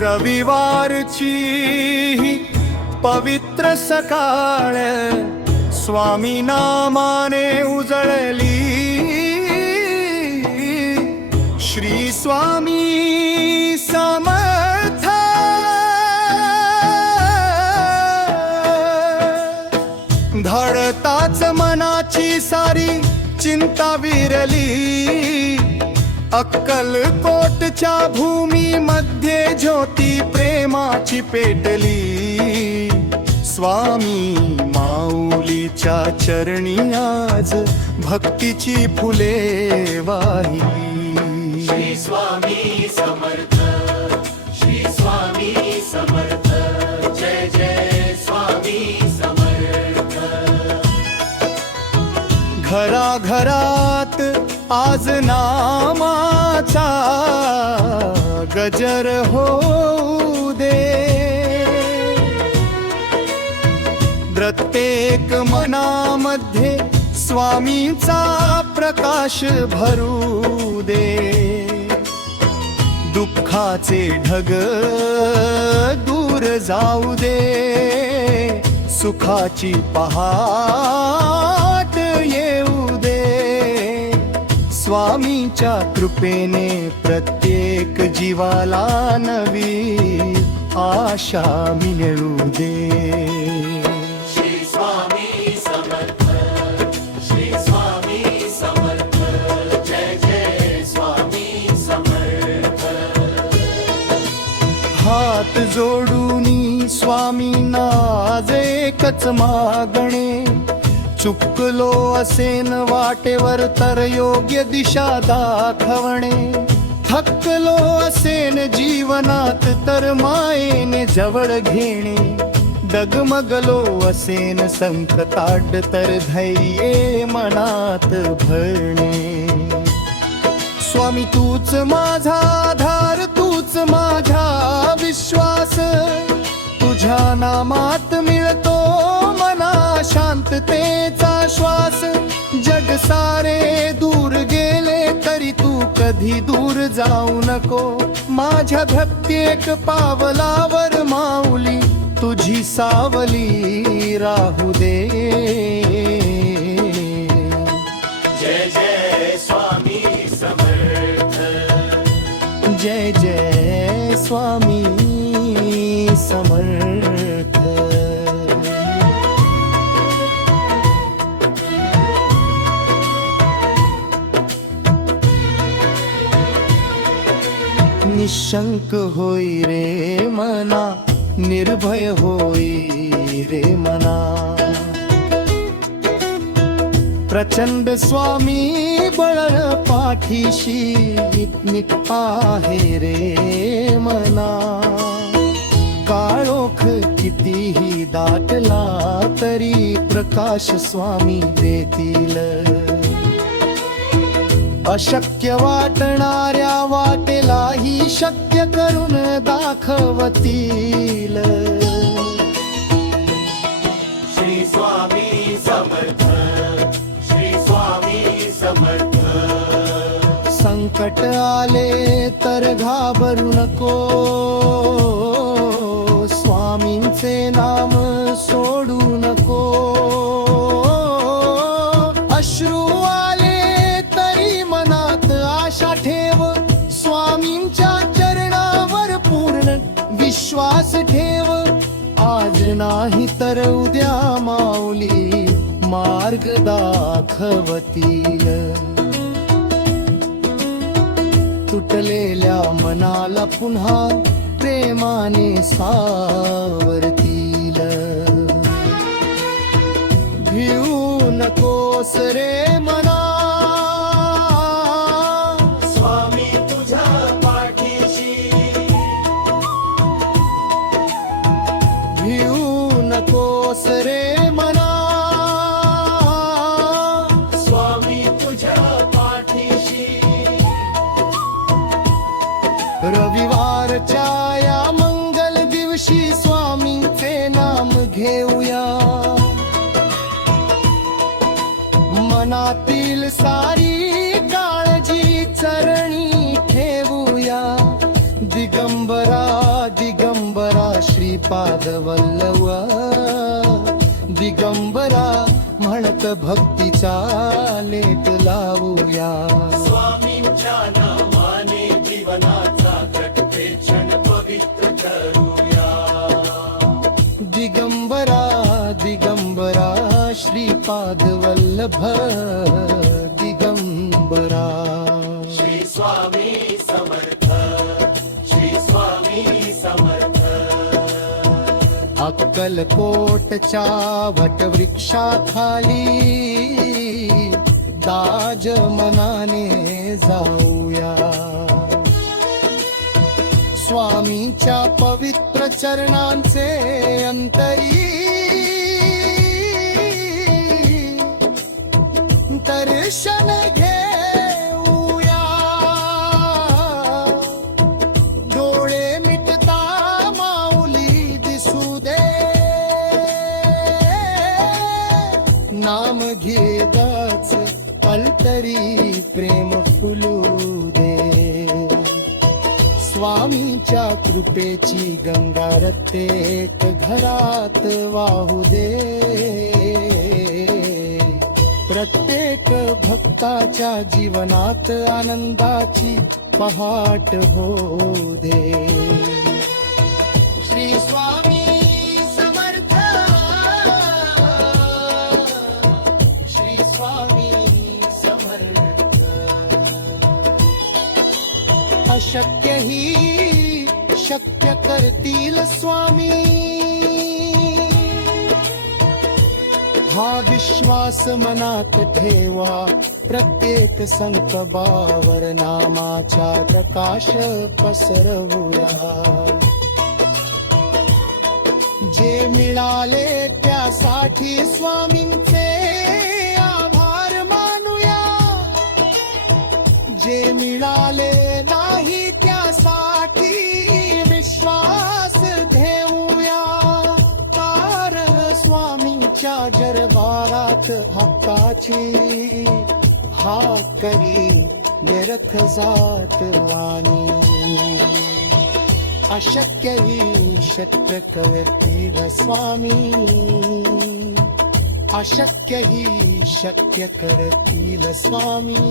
रविवारची ही पवित्र सकाळ स्वामी नामाने उजळली। श्री स्वामी समर्थ। धडताच मनाची सारी चिंता विरली। अक्कलकोटच्या भूमीमध्ये ज्योती प्रेमाची पेटली। स्वामी माऊलीच्या चरणी आज भक्तीची फुले वाहिली। श्री स्वामी समर्थ, श्री स्वामी समर्थ, जय जय स्वामी समर्थ। घराघरात आज नामाचा गजर होऊ दे। प्रत्येक मनामध्ये स्वामींचा प्रकाश भरू दे। दुःखाचे ढग दूर जाऊ दे। सुखाची पहाट येऊ दे। स्वामींच्या कृपेने प्रत्येक जीवाला नवी आशा मिळू दे। श्री स्वामी समर्थ, श्री स्वामी समर्थ, जय जय स्वामी समर्थ। हात जोडूनी स्वामींना आज एकच मागणे। चुकलो असेन वाटेवर तर योग्य दिशा दाखवणे। थकलो असेन जीवनात तर मायेने जवळ घेणे। डगमगलो असेन संकटात तर धैर्य मनात भरणे। स्वामी तूच माझा आधार, तूच माझा विश्वास। तुझ्या नामात मिळतो मना शांततेचा श्वास। जग सारे दूर गेले तरी तू कधी दूर जाऊ नको। माझ्या प्रत्येक पावलावर माऊली तुझी सावली राहू दे। जय जय स्वामी समर्थ, जय जय स्वामी समर्थ। निशंक होई रे मना, निर्भय होई रे मना। प्रचंड स्वामी बळ पाठीशी नीट आहे रे मना। काळोख कितीही दाटला तरी प्रकाश स्वामी देतील। अशक्य वाटणाऱ्या वाटेलाही शक्य करून दाखवतील। श्री स्वामी समर्थ, श्री स्वामी समर्थ। संकट आले तर घाबरू नको। स्वामींचे नाम सोडू नको। अश्रू आले तरी मनात आशा ठेव। स्वामींच्या चरणावर पूर्ण विश्वास ठेव। आज नाही तर उद्या माऊली मार्ग दाखवतील। तुटलेल्या मनाला पुन्हा प्रेमाने सावरतील। भिऊ नकोस रे मना। स्वामी तुझ्या पाठीशी। भिऊ नकोस रे मना। स्वामी तुझ्या पाठीशी। रविवारच्या या मंगल दिवशी स्वामींचे नाम घेऊया। मनातील सारी काळजी चरणी ठेवूया। दिगंबरा श्रीपाद वल्लभ दिगंबरा म्हणत भक्तीचा लेप लावूया. स्वामींच्या नामाने जीवनाचा घटते क्षण पवित्र करूया. दिगंबरा दिगंबरा श्रीपाद वल्लभ दिगंबरा. श्री स्वामी समर्थ, श्री स्वामी समर्थ. अक्कलकोटच्या वटवृक्षाखाली दाज मनाने जाऊया. स्वामींच्या पवित्र चरणांचे अंतरी दर्शन घेऊया. डोळे मिटता माऊली दिसू दे, नाम घेताच पलतरी प्रेम फुलू दे. स्वामींच्या कृपेची गंगा रत्तेक घरात वाहू दे. प्रत्येक भक्ताच्या जीवनात आनंदाची पहाट होऊ दे. श्री स्वामी समर्थ, श्री स्वामी समर्थ. अशक्य ही शक्य करतील स्वामी, हा विश्वास मनात ठेवा. प्रत्येक संकटावर नामाचा प्रकाश पसरवूया. जे मिळाले त्यासाठी स्वामींचे आभार मानूया. जे मिळाले नाही त्यासाठी विश्वास ठेवूया. कारण स्वामींच्या दरबारात हक्काची हाक करी निरख जात वाणी. अशक्य ही शक्य करतील स्वामी, अशक्य ही शक्य करतील स्वामी.